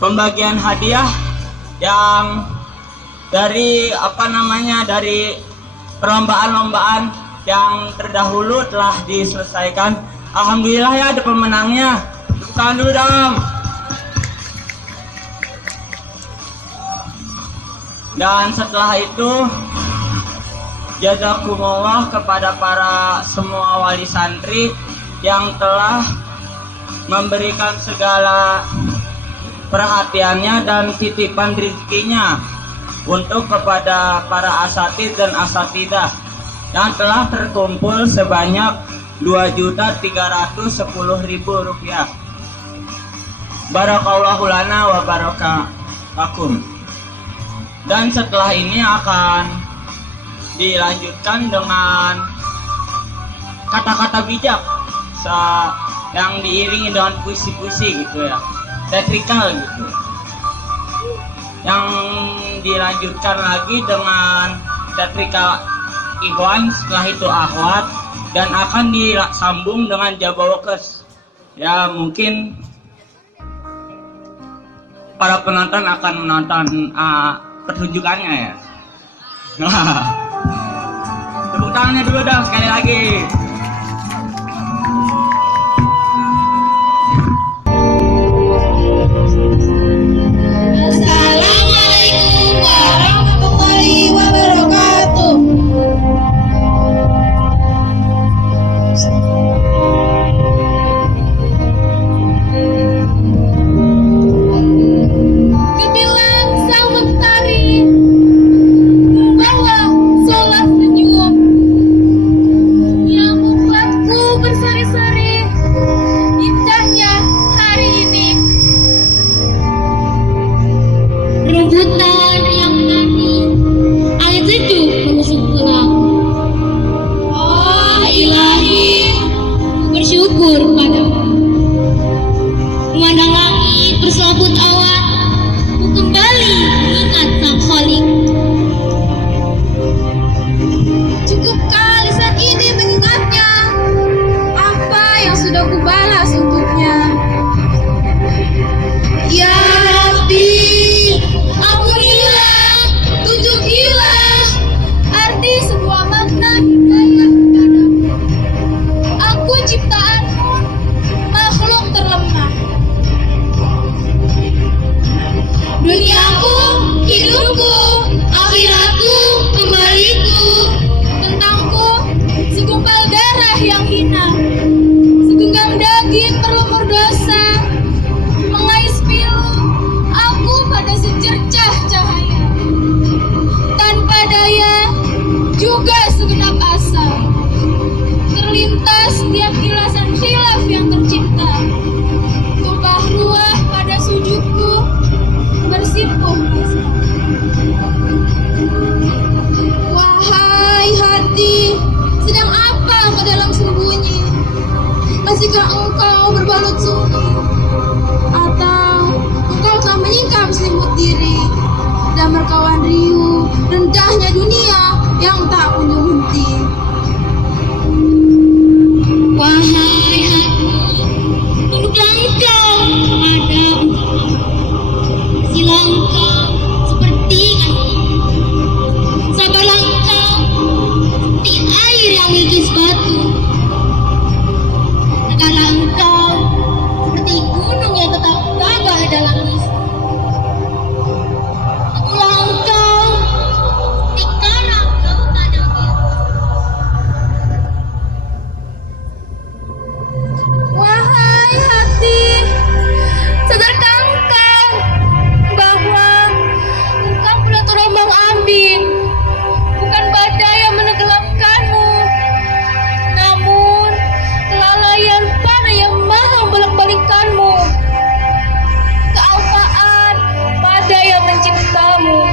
pembagian hadiah yang dari dari perlombaan-lombaan yang terdahulu telah diselesaikan. Alhamdulillah ya, ada pemenangnya. Tepuk tangan dulu dong. Dan setelah itu jazakumullah kepada para semua wali santri yang telah memberikan segala perhatiannya dan titipan rezekinya untuk kepada para asatid dan asatidah yang telah terkumpul sebanyak Rp2.310.000. Barakallahu lana wa barakakum. Dan setelah ini akan dilanjutkan dengan kata-kata bijak yang diiringi dengan puisi-puisi gitu ya, teatrikal gitu. Yang dilanjutkan lagi dengan teatrikal ikhwan, setelah itu akhwat, dan akan disambung dengan jabawakes. Ya mungkin para penonton akan menonton pertunjukannya ya. Tepuk tangannya dulu dong sekali lagi. Assalamualaikum warahmatullahi wabarakatuh. Kebilang sang mentari membawa solat senyum yang membuatku berseri-seri indahnya hari ini. Rebutan yang menanti ayat itu mengusung pulang. Oh ilahi, ku bersyukur padamu. Memandang langit berselaput awan, ku kembali mengingat sang Khalik. Cukupkah lisan ini mengingatnya? Apa yang sudah ku balas untuknya? Ya Rabbi, ampunilah, tunjukilah arti sebuah makna hidayah padamu. Aku ciptaanmu, makhluk terlemah. Duniaku, hidupku, akhiratku, kembaliku. Tentangku, segumpal darah yang hina, segenggam daging berlumur dosa, mengais pilu aku pada secercah cahaya, tanpa daya juga segenap asa. Terlintas tiap ilasan khilaf yang tercipta, tumpah ruah pada sujudku, bersimpuh rasa. Wahai hati, sedang apa ke dalam sembunyi? Masihkah engkau berbalut sunyi? Atau engkau telah menyingkap selimut diri dan berkawan riuh rendahnya dunia yang tak kunjung henti? Wahai hati, tunduklah engkau padamu. Sila engkau seperti kasih, sabarlah engkau seperti air yang mengikis batu. Tegaklah engkau seperti gunung yang tetap gagah dalam misi. Teguhlah engkau seperti karang lautan yang biru. Wahai hati, sadarkah engkau bahwa engkau pernah terombang ambing, bukan badai yang menenggelamkanmu, namun kelalaian tanah yang maha bolak-balikkanmu, kealpaan pada yang menciptamu,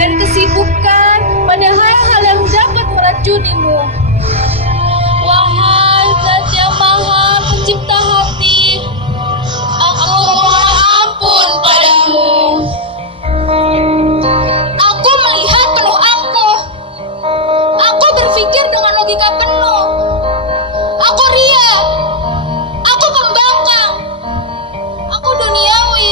dan kesibukan pada hal-hal yang dapat meracunimu. Wahai Zat yang maha pencipta hati, aku mohon ampun padamu. Aku melihat penuh angkuh, aku berpikir dengan logika penuh, aku ria, aku pembangkang, aku duniawi,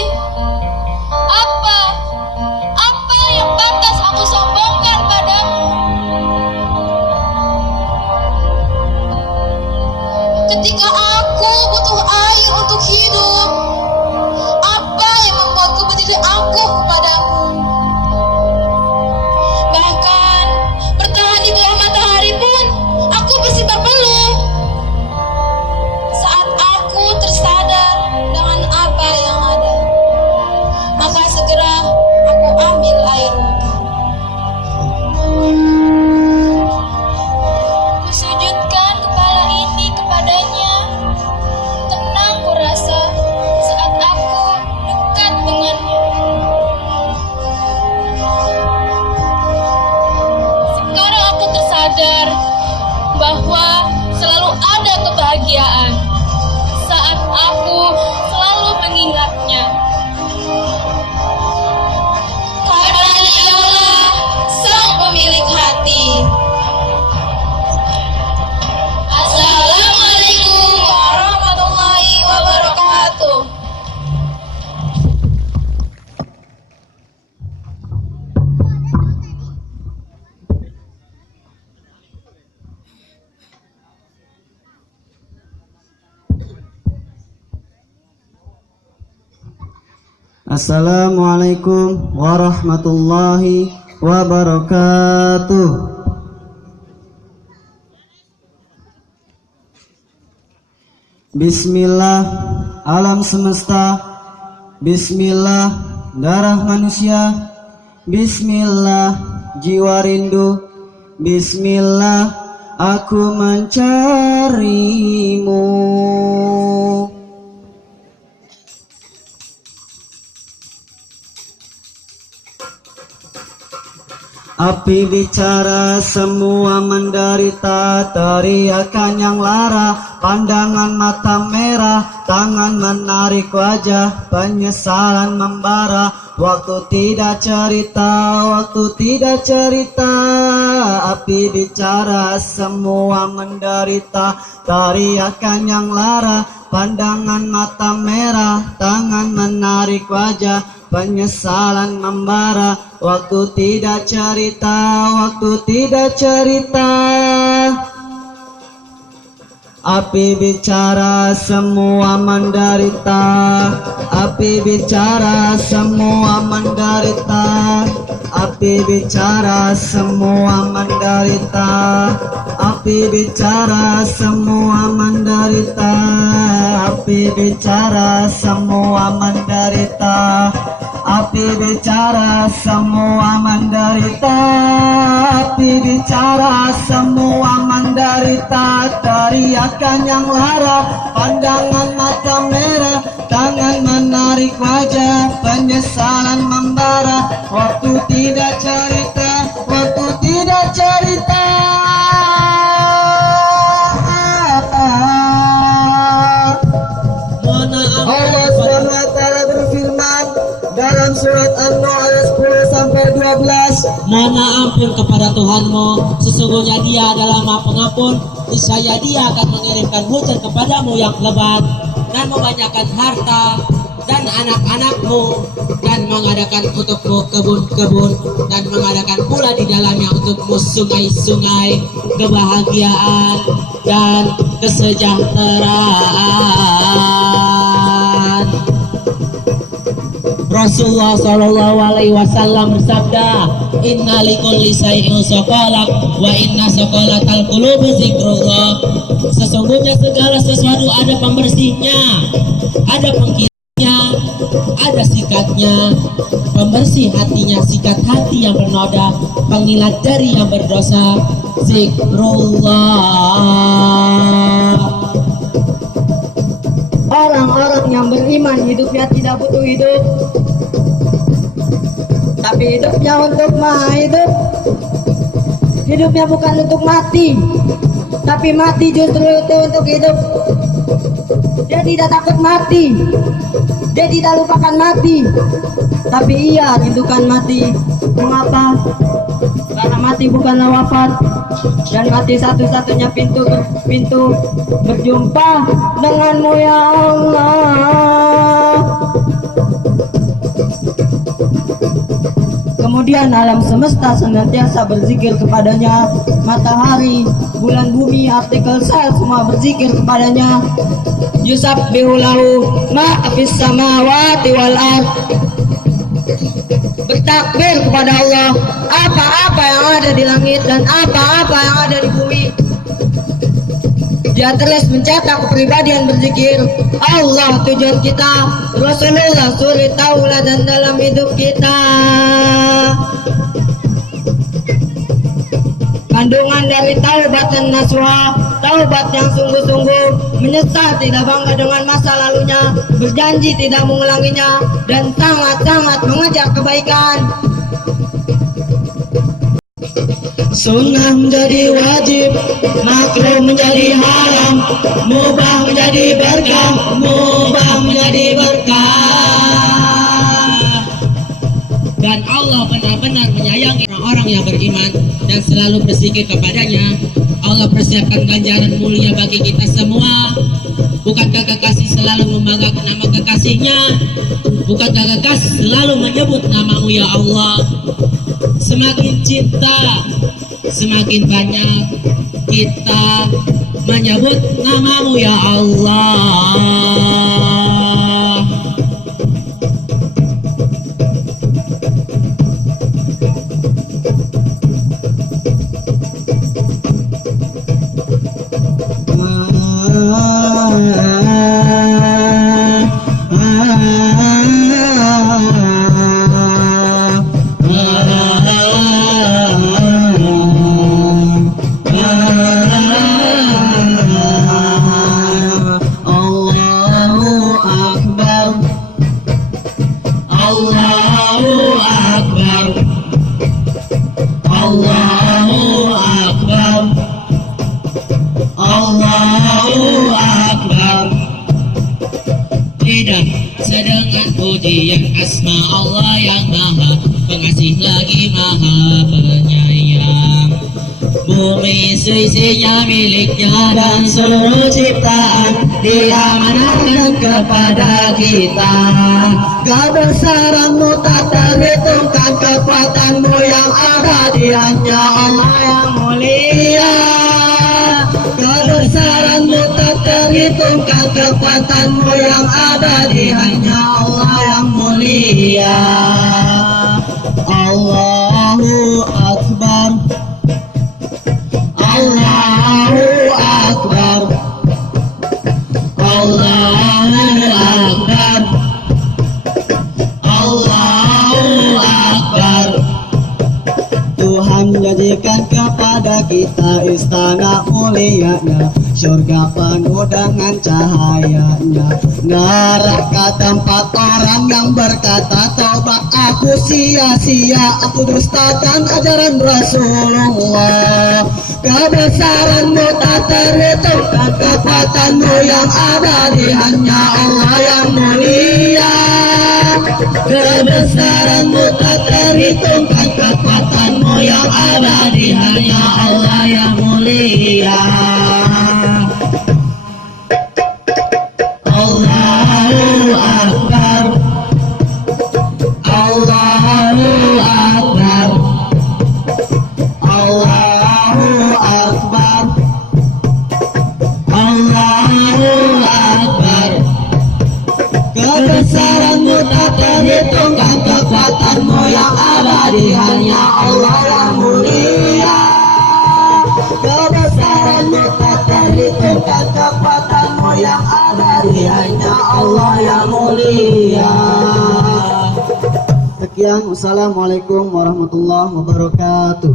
Assalamualaikum warahmatullahi wabarakatuh. Bismillah, alam semesta. Bismillah, darah manusia. Bismillah, jiwa rindu. Bismillah, aku mencarimu. Api bicara, semua menderita, teriakan yang lara, pandangan mata merah, tangan menarik wajah, penyesalan membara. Waktu tidak cerita, waktu tidak cerita. Api bicara, semua menderita, teriakan yang lara, pandangan mata merah, tangan menarik wajah, penyesalan membara. Waktu tidak cerita, waktu tidak cerita. Api bicara, semua menderita. Api bicara, semua menderita. Api bicara, semua menderita. Api bicara, semua menderita. Api bicara, semua menderita. Api bicara, semua menderita. Api bicara, semua menderita. Teriakan yang lara, pandangan mata merah, tangan menarik wajah, penyesalan membara. Waktu tidak cerita, waktu tidak cerita. Allah SWT berfirman dalam surat An-Nur ayat 10 sampai 12. Mohonlah ampun kepada Tuhanmu, sesungguhnya Dia adalah Maha Pengampun. Niscaya Dia akan mengirimkan hujan kepadamu yang lebat dan membanyakkan harta dan anak-anakmu, dan mengadakan untukmu kebun-kebun, dan mengadakan pula di dalamnya untukmu sungai-sungai, kebahagiaan dan kesejahteraan. Rasulullah Shallallahu Alaihi Wasallam bersabda, Inna likulli shay'in shaqalaq wa inna shaqalatal qulubi zikrullah. Sesungguhnya segala sesuatu ada pembersihnya, ada pengkilanya, ada sikatnya. Pembersih hatinya sikat hati yang bernoda, pengilat dari yang berdosa, zikrullah. Orang-orang yang beriman hidupnya tidak butuh hidup, tapi hidupnya untuk maha hidup. Hidupnya bukan untuk mati, tapi mati justru itu untuk hidup. Dia tidak takut mati, dia tidak lupakan mati, tapi ia rindukan mati. Mengapa? Karena mati bukanlah wafat, dan mati satu-satunya pintu berjumpa denganmu ya Allah. Kemudian alam semesta senantiasa berzikir kepadanya. Matahari, bulan, bumi, artikel sel semua berzikir kepadanya. Yusabbihu lahu ma fis samawati wal ard. Bertakbir kepada Allah apa-apa yang ada di langit dan apa-apa yang ada di bumi. Dia terus mencetak kepribadian berzikir. Allah tujuan kita, Rasulullah suri tauladan dalam hidup kita. Kandungan dari taubat dan nasuha, taubat yang sungguh-sungguh, menyesal tidak bangga dengan masa lalunya, berjanji tidak mengulanginya, dan sangat-sangat mengejar kebaikan. Sunnah menjadi wajib, makruh menjadi haram, mubah menjadi berkah, mubah menjadi berkah. Dan Allah benar-benar menyayangi orang-orang yang beriman dan selalu berzikir kepadanya. Allah persiapkan ganjaran mulia bagi kita semua. Bukankah kekasih selalu membanggakan nama kekasihnya? Bukankah kekasih selalu menyebut namamu ya Allah? Semakin cinta, semakin banyak kita menyebut namamu ya Allah. Allahu Akbar, Allahu Akbar, Allahu Akbar. Tidak sedengan pujian asma Allah yang maha pengasih lagi maha penyayang. Bumi seisinya miliknya dan seluruh ciptaan diamanahkan kepada kita. Kebesaranmu tak terhitungkan, kekuatanmu yang abadi hanya Allah yang mulia. Kebesaranmu tak terhitungkan, kekuatanmu yang abadi hanya Allah yang mulia. Allahu Akbar, Allahu Akbar, Allahu Akbar, Allahu Akbar. Tuhan jadikan kepada kita istana mulianya, surga penuh dengan cahayanya. Neraka tempat orang yang berkata taubat aku sia-sia, aku dustakan ajaran Rasulullah. Kebesaranmu tak terhitungkan, kekuatanmu yang abadi hanya Allah yang mulia. Kebesaranmu tak terhitungkan, kekuatanmu yang abadi hanya Allah yang mulia. Allahu Akbar, Allahu Akbar, Allahu Akbar, Allahu Akbar. Kebesaranmu tak terhitungkan, kekuatanmu yang abadi hanya Allah yang mulia. Kebesaranmu tak terhitungkan, kekuatanmu yang abadi hanya Allah yang mulia. Sekian, wassalamualaikum warahmatullahi wabarakatuh.